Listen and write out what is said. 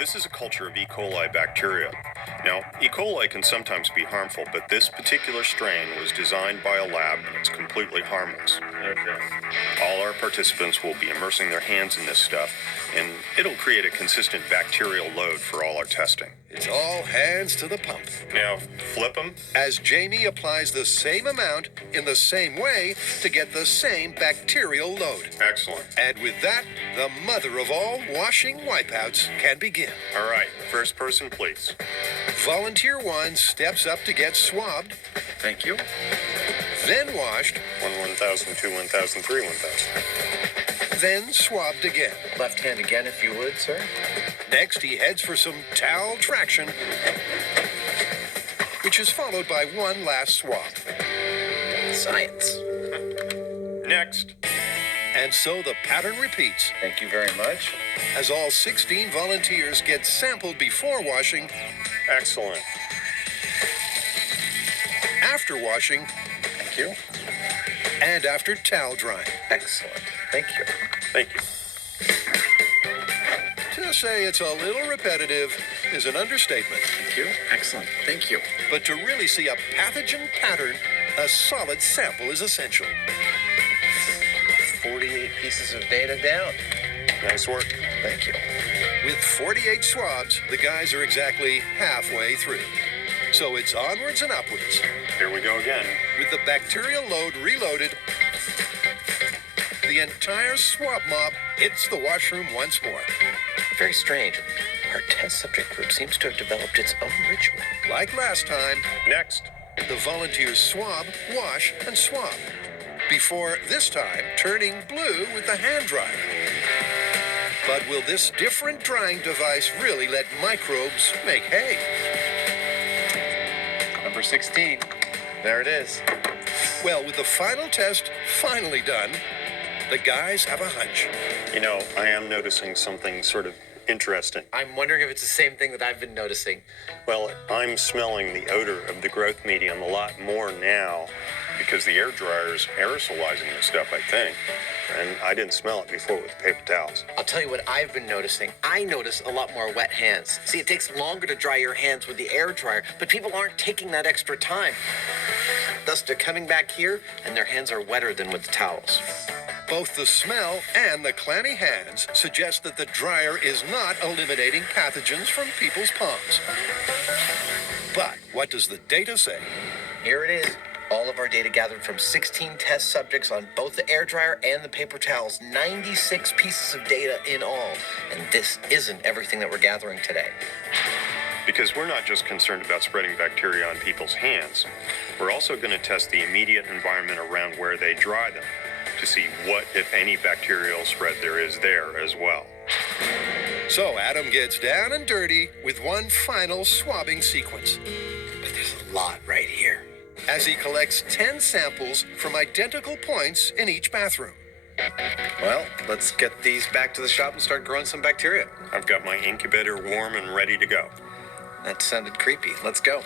This is a culture of E. coli bacteria. Now, E. coli can sometimes be harmful, but this particular strain was designed by a lab and it's completely harmless. Okay. All our participants will be immersing their hands in this stuff, and it'll create a consistent bacterial load for all our testing. It's all hands to the pump. Now, flip them. As Jamie applies the same amount in the same way to get the same bacterial load. Excellent. And with that, the mother of all washing wipeouts can begin. All right, first person, please. Volunteer 1 steps up to get swabbed, Thank you. then washed, 1,000, 2, 1,000, 3, 1,000. then swabbed again. Left hand again, if you would, sir. Next, he heads for some towel traction, which is followed by one last swab. Science. Next. And so the pattern repeats Thank you very much. as all 16 volunteers get sampled before washing, Excellent. after washing, Thank you. and after towel drying. Excellent. Thank you. Thank you. To say it's a little repetitive is an understatement. Thank you. Excellent. Thank you. But to really see a pathogen pattern, a solid sample is essential. 48 pieces of data down. Nice work. Thank you. With 48 swabs, the guys are exactly halfway through. So it's onwards and upwards. Here we go again. With the bacterial load reloaded, the entire swab mob hits the washroom once more. Very strange. Our test subject group seems to have developed its own ritual. Like last time, Next. the volunteers swab, wash, and swab. Before, this time, turning blue with the hand dryer. But will this different drying device really let microbes make hay? Number 16. There it is. Well, with the final test finally done, the guys have a hunch. You know, I am noticing something sort of interesting. I'm wondering if it's the same thing that I've been noticing. Well, I'm smelling the odor of the growth medium a lot more now because the air dryer's aerosolizing this stuff, I think. And I didn't smell it before with paper towels. I'll tell you what I've been noticing. I notice a lot more wet hands. See, it takes longer to dry your hands with the air dryer, but people aren't taking that extra time. Thus, they're coming back here, and their hands are wetter than with the towels. Both the smell and the clammy hands suggest that the dryer is not eliminating pathogens from people's palms. But what does the data say? Here it is. All of our data gathered from 16 test subjects on both the air dryer and the paper towels. 96 pieces of data in all. And this isn't everything that we're gathering today. Because we're not just concerned about spreading bacteria on people's hands. We're also going to test the immediate environment around where they dry them to see what, if any, bacterial spread there is there as well. So Adam gets down and dirty with one final swabbing sequence But there's a lot right here. as he collects 10 samples from identical points in each bathroom. Well, let's get these back to the shop and start growing some bacteria. I've got my incubator warm and ready to go. That sounded creepy. Let's go.